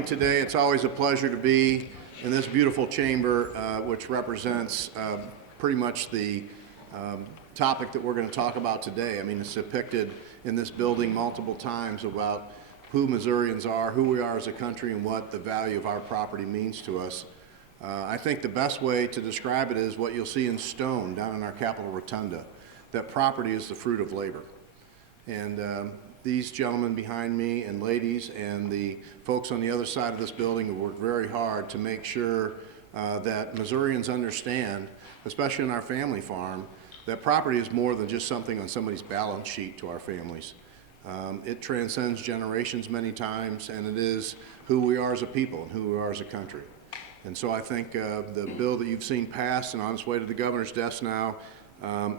morning today. It's always a pleasure to be in this beautiful chamber, which represents pretty much the topic that we're going to talk about today. I mean, it's depicted in this building multiple times about who Missourians are, who we are as a country, and what the value of our property means to us. I think the best way to describe it is what you'll see in stone down in our Capitol Rotunda, that property is the fruit of labor. And these gentlemen behind me and ladies and the folks on the other side of this building have worked very hard to make sure that Missourians understand, especially in our family farm, that property is more than just something on somebody's balance sheet to our families. It transcends generations many times, and it is who we are as a people and who we are as a country. And so I think the bill that you've seen passed and on its way to the governor's desk now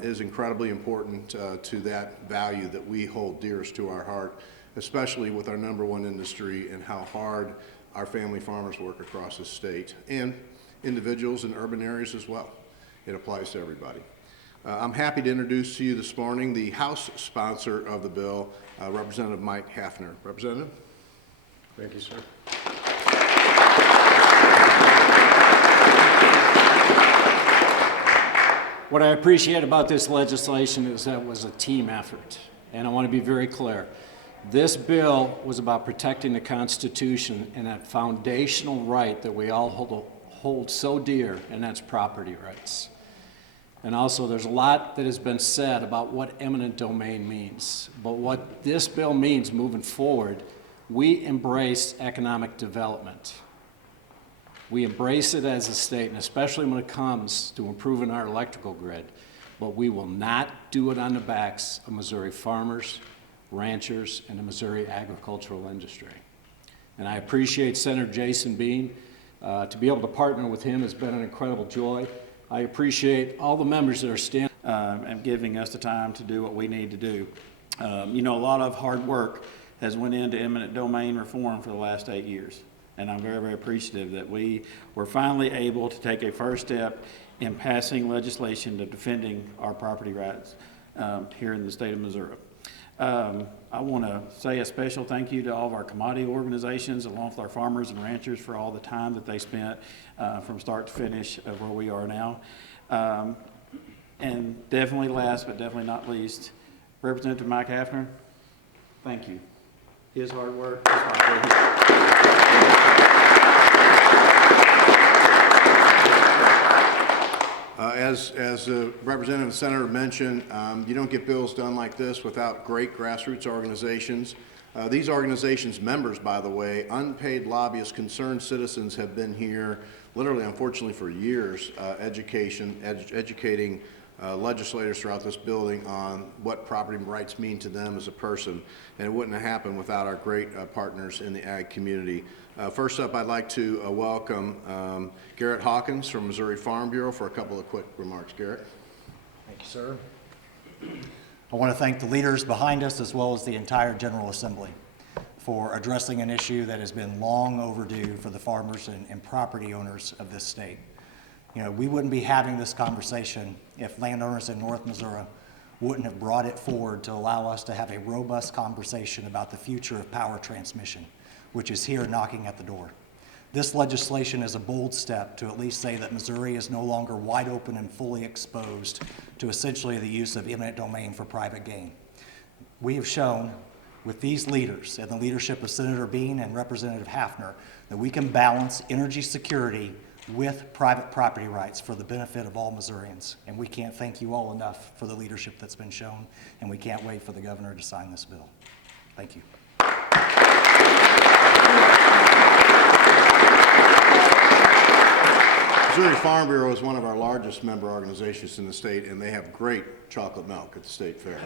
is incredibly important to that value that we hold dearest to our heart, especially with our #1 industry and how hard our family farmers work across the state, and individuals in urban areas as well. It applies to everybody. I'm happy to introduce to you this morning the House sponsor of the bill, Representative Mike Hafner. Representative? Thank you, sir. What I appreciate about this legislation is that it was a team effort, and I want to be very clear. This bill was about protecting the Constitution and that foundational right that we all hold so dear, and that's property rights. And also, there's a lot that has been said about what eminent domain means, but what this bill means moving forward, we embrace economic development. We embrace it as a state, and especially when it comes to improving our electrical grid, but we will not do it on the backs of Missouri farmers, ranchers, and the Missouri agricultural industry. And I appreciate Senator Jason Bean. To be able to partner with him has been an incredible joy. I appreciate all the members that are standing and giving us the time to do what we need to do. You know, a lot of hard work has went into eminent domain reform for the last 8 years. And I'm very, very appreciative that we were finally able to take a first step in passing legislation to defending our property rights here in the state of Missouri. I want to say a special thank you to all of our commodity organizations, along with our farmers and ranchers, for all the time that they spent from start to finish of where we are now. And definitely last, but definitely not least, Representative Mike Hafner, thank you. His hard work is why we're here. As the representative and senator mentioned, you don't get bills done like this without great grassroots organizations. These organizations' members, by the way, unpaid lobbyists, concerned citizens, have been here literally, unfortunately, for years, educating legislators throughout this building on what property rights mean to them as a person, and it wouldn't have happened without our great partners in the ag community. First up, I'd like to welcome Garrett Hawkins from Missouri Farm Bureau for a couple of quick remarks. Garrett. Thank you, sir. I want to thank the leaders behind us as well as the entire General Assembly for addressing an issue that has been long overdue for the farmers and property owners of this state. You know, we wouldn't be having this conversation if landowners in North Missouri wouldn't have brought it forward to allow us to have a robust conversation about the future of power transmission, which is here knocking at the door. This legislation is a bold step to at least say that Missouri is no longer wide open and fully exposed to essentially the use of eminent domain for private gain. We have shown with these leaders and the leadership of Senator Bean and Representative Hafner that we can balance energy security with private property rights for the benefit of all Missourians. And we can't thank you all enough for the leadership that's been shown, and we can't wait for the governor to sign this bill. Thank you. Missouri Farm Bureau is one of our largest member organizations in the state, and they have great chocolate milk at the state fair.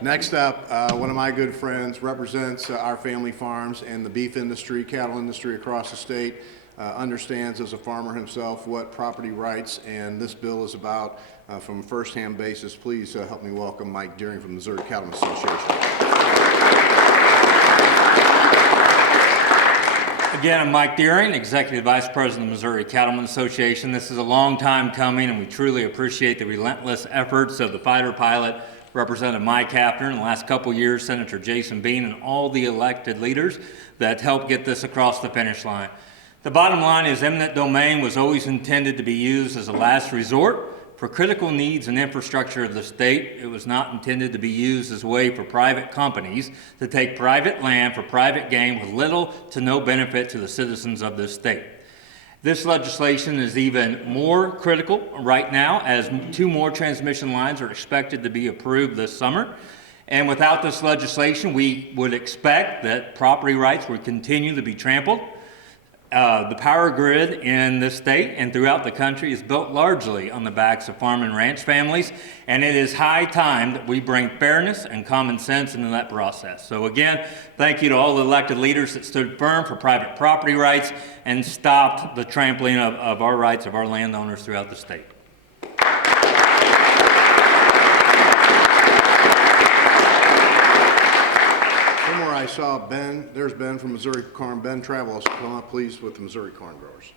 Next up, one of my good friends represents our family farms and the beef industry, cattle industry across the state, understands as a farmer himself what property rights and this bill is about from a first-hand basis. Please help me welcome Mike Deering from the Missouri Cattlemen Association. Again, I'm Mike Deering, Executive Vice President of the Missouri Cattlemen Association. This is a long time coming, and we truly appreciate the relentless efforts of the fighter pilot Representative Mike Hafner, in the last couple years, Senator Jason Bean, and all the elected leaders that helped get this across the finish line. The bottom line is eminent domain was always intended to be used as a last resort for critical needs and infrastructure of the state. It was not intended to be used as a way for private companies to take private land for private gain with little to no benefit to the citizens of this state. This legislation is even more critical right now as 2 more transmission lines are expected to be approved this summer. And without this legislation, we would expect that property rights would continue to be trampled. The power grid in this state and throughout the country is built largely on the backs of farm and ranch families, and it is high time that we bring fairness and common sense into that process. So again, thank you to all the elected leaders that stood firm for private property rights and stopped the trampling of our rights of our landowners throughout the state. Somewhere I saw Ben, there's Ben from Missouri Corn. Ben Travelos, come up please with the Missouri Corn Growers.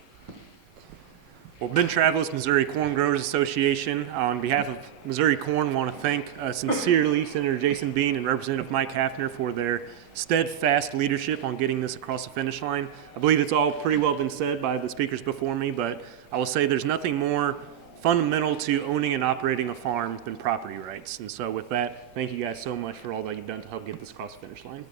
Well, Ben Travelos, Missouri Corn Growers Association. On behalf of Missouri Corn, want to thank sincerely Senator Jason Bean and Representative Mike Hafner for their steadfast leadership on getting this across the finish line. I believe it's all pretty well been said by the speakers before me, but I will say there's nothing more fundamental to owning and operating a farm than property rights. And so with that, thank you guys so much for all that you've done to help get this across the finish line.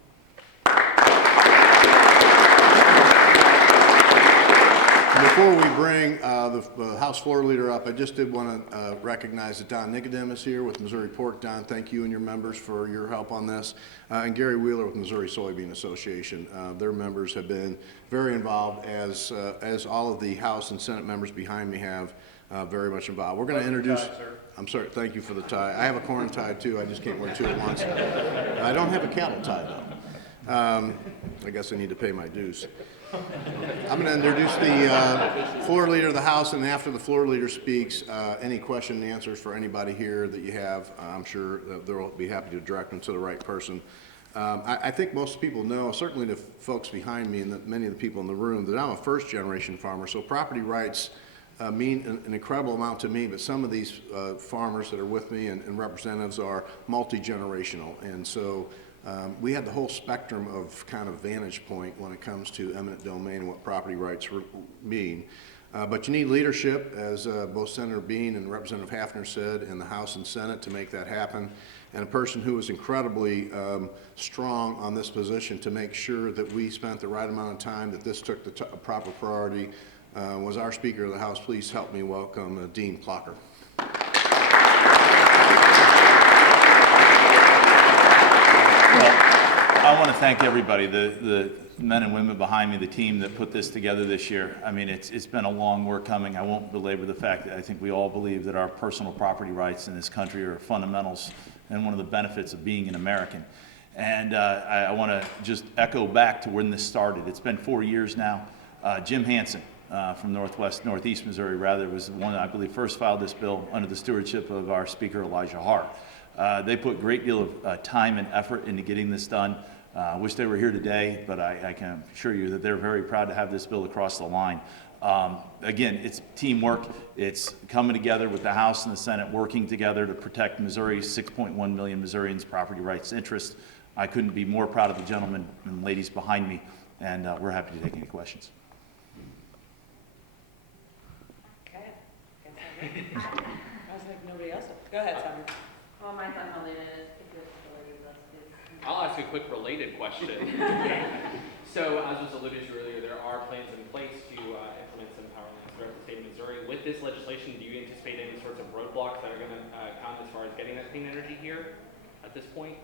Before we bring the House Floor Leader up, I just did want to recognize that Don Nicodem is here with Missouri Pork. Don, thank you and your members for your help on this. And Gary Wheeler with Missouri Soybean Association. Their members have been very involved, as all of the House and Senate members behind me have very much involved. We're going to introduce... I'm sorry, thank you for the tie. I have a corn tie too, I just can't wear 2 at once. I don't have a cattle tie though. I guess I need to pay my dues. I'm going to introduce the floor leader of the House, and after the floor leader speaks, any question and answers for anybody here that you have, I'm sure that they'll be happy to direct them to the right person. I think most people know, certainly the folks behind me and many of the people in the room, that I'm a first-generation farmer, so property rights mean an incredible amount to me, but some of these farmers that are with me and representatives are multi-generational, and so we had the whole spectrum of kind of vantage point when it comes to eminent domain and what property rights mean. But you need leadership, as both Senator Bean and Representative Hafner said, in the House and Senate to make that happen, and a person who was incredibly strong on this position to make sure that we spent the right amount of time, that this took the proper priority, was our Speaker of the House. Please help me welcome Dean Clocker. I want to thank everybody, the men and women behind me, the team that put this together this year. I mean, it's been a long work coming. I won't belabor the fact that I think we all believe that our personal property rights in this country are fundamentals and one of the benefits of being an American. And I want to just echo back to when this started. It's been 4 years now. Jim Hansen from Northeast Missouri, was the one that I believe first filed this bill under the stewardship of our Speaker Elijah Hart. They put a great deal of time and effort into getting this done. I wish they were here today, but I can assure you that they're very proud to have this bill across the line. Again, it's teamwork. It's coming together with the House and the Senate, working together to protect Missouri's 6.1 million Missourians' property rights interests. I couldn't be more proud of the gentlemen and ladies behind me, and we're happy to take any questions. Okay. I was like, nobody else. Go ahead, Summer. Well, mine's unrelated. I'll ask a quick related question. So, as was alluded to earlier, there are plans in place to implement some power lines throughout the state of Missouri. With this legislation, do you anticipate any sorts of roadblocks that are going to come as far as getting that clean energy here at this point?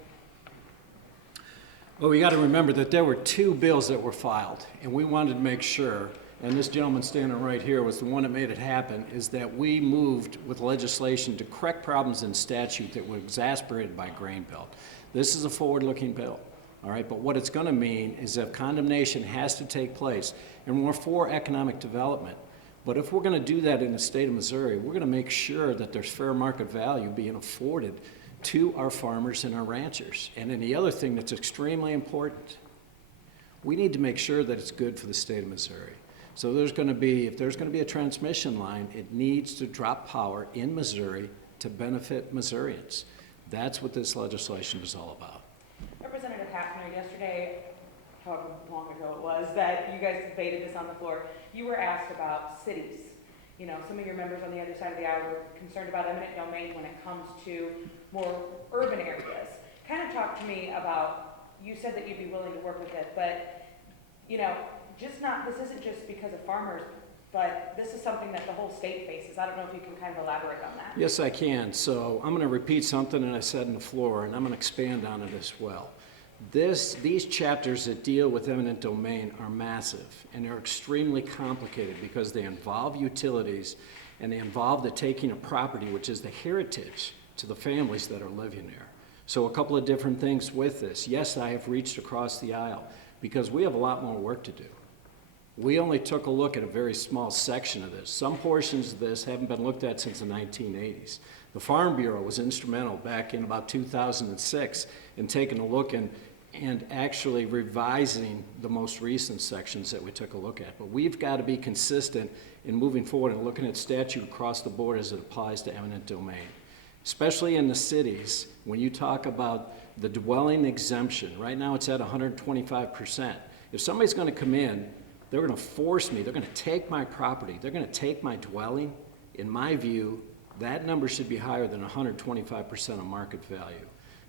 Well, we got to remember that there were 2 bills that were filed, and we wanted to make sure, and this gentleman standing right here was the one that made it happen, is that we moved with legislation to correct problems in statute that were exacerbated by grain belt. This is a forward-looking bill, all right? But what it's going to mean is that condemnation has to take place, and we're for economic development. But if we're going to do that in the state of Missouri, we're going to make sure that there's fair market value being afforded to our farmers and our ranchers. And then the other thing that's extremely important, we need to make sure that it's good for the state of Missouri. So if there's going to be a transmission line, it needs to drop power in Missouri to benefit Missourians. That's what this legislation is all about. Representative Hafner, yesterday, however long ago it was, that you guys debated this on the floor, you were asked about cities. You know, some of your members on the other side of the aisle were concerned about eminent domain when it comes to more urban areas. Kind of talk to me about, you said that you'd be willing to work with it, but, you know, this isn't just because of farmers, but this is something that the whole state faces. I don't know if you can kind of elaborate on that. Yes, I can. So I'm going to repeat something that I said on the floor, and I'm going to expand on it as well. These chapters that deal with eminent domain are massive, and they're extremely complicated because they involve utilities, and they involve the taking of property, which is the heritage to the families that are living there. So a couple of different things with this. Yes, I have reached across the aisle because we have a lot more work to do. We only took a look at a very small section of this. Some portions of this haven't been looked at since the 1980s. The Farm Bureau was instrumental back in about 2006 in taking a look and actually revising the most recent sections that we took a look at. But we've got to be consistent in moving forward and looking at statute across the board as it applies to eminent domain. Especially in the cities, when you talk about the dwelling exemption, right now it's at 125%. If somebody's going to come in, they're going to force me, they're going to take my property, they're going to take my dwelling. In my view, that number should be higher than 125% of market value.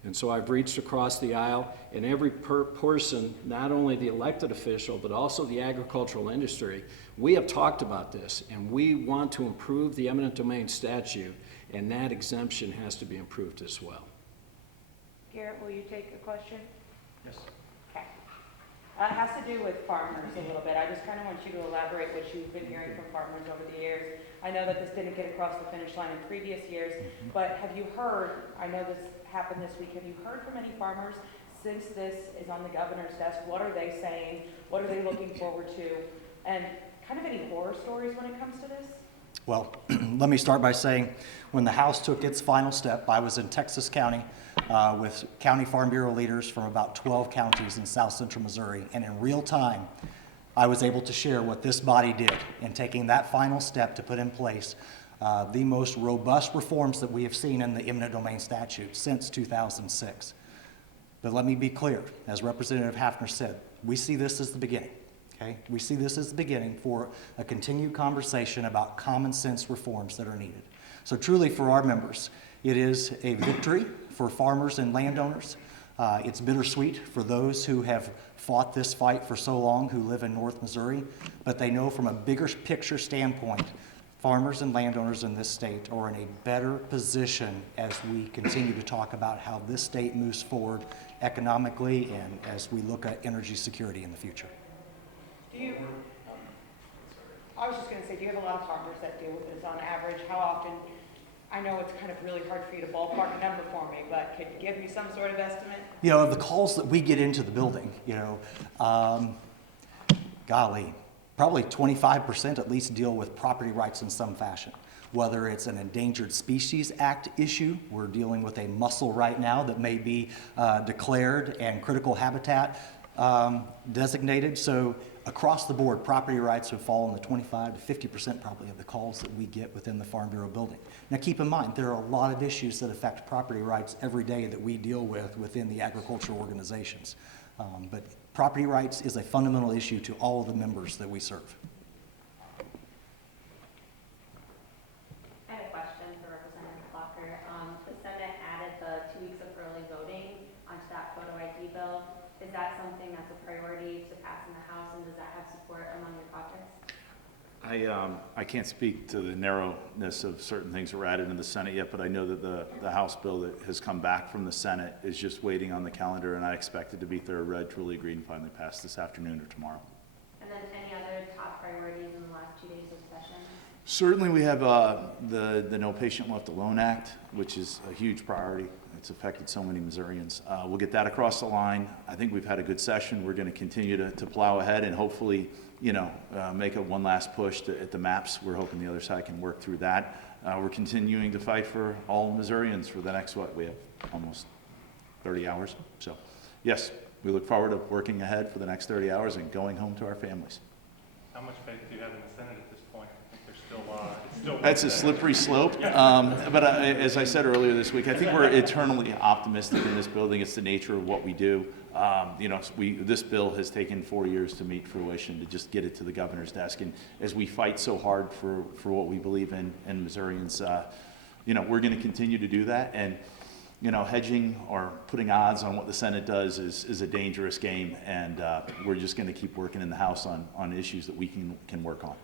And so I've reached across the aisle, and every person, not only the elected official, but also the agricultural industry, we have talked about this, and we want to improve the eminent domain statute, and that exemption has to be improved as well. Garrett, will you take a question? Yes. Okay. It has to do with farmers a little bit. I just kind of want you to elaborate what you've been hearing from farmers over the years. I know that this didn't get across the finish line in previous years, but have you heard, I know this happened this week, have you heard from any farmers since this is on the governor's desk? What are they saying? What are they looking forward to? And kind of any horror stories when it comes to this? Well, let me start by saying when the House took its final step, I was in Texas County with County Farm Bureau leaders from about 12 counties in south central Missouri, and in real time, I was able to share what this body did in taking that final step to put in place the most robust reforms that we have seen in the eminent domain statute since 2006. But let me be clear, as Representative Hafner said, we see this as the beginning. Okay? We see this as the beginning for a continued conversation about common sense reforms that are needed. So truly for our members, it is a victory for farmers and landowners. It's bittersweet for those who have fought this fight for so long, who live in North Missouri, but they know from a bigger picture standpoint, farmers and landowners in this state are in a better position as we continue to talk about how this state moves forward economically and as we look at energy security in the future. I was just going to say, do you have a lot of farmers that deal with this on average? How often? I know it's kind of really hard for you to ballpark a number for me, but could you give me some sort of estimate? You know, of the calls that we get into the building, golly, probably 25% at least deal with property rights in some fashion. Whether it's an Endangered Species Act issue, we're dealing with a mussel right now that may be declared and critical habitat designated. So across the board, property rights have fallen to 25 to 50% probably of the calls that we get within the Farm Bureau building. Now keep in mind, there are a lot of issues that affect property rights every day that we deal with within the agricultural organizations. But property rights is a fundamental issue to all of the members that we serve. I have a question for Representative Blocker. The Senate added the 2 weeks of early voting onto that photo ID bill. Is that something that's a priority to pass in the House, and does that have support among your caucus? I can't speak to the narrowness of certain things that were added in the Senate yet, but I know that the House bill that has come back from the Senate is just waiting on the calendar, and I expect it to be third read, truly agreed, and finally passed this afternoon or tomorrow. And then any other top priorities in the last 2 days of session? Certainly we have the No Patient Left Alone Act, which is a huge priority. It's affected so many Missourians. We'll get that across the line. I think we've had a good session. We're going to continue to plow ahead and hopefully, make a one last push at the maps. We're hoping the other side can work through that. We're continuing to fight for all Missourians for the next, we have almost 30 hours. So, yes, we look forward to working ahead for the next 30 hours and going home to our families. How much faith do you have in the Senate at this point? I think they're That's a slippery slope. But as I said earlier this week, I think we're eternally optimistic in this building. It's the nature of what we do. You know, this bill has taken 4 years to meet fruition, to just get it to the governor's desk. And as we fight so hard for what we believe in Missourians, you know, we're going to continue to do that. And, you know, hedging or putting odds on what the Senate does is a dangerous game. And we're just going to keep working in the House on issues that we can work on.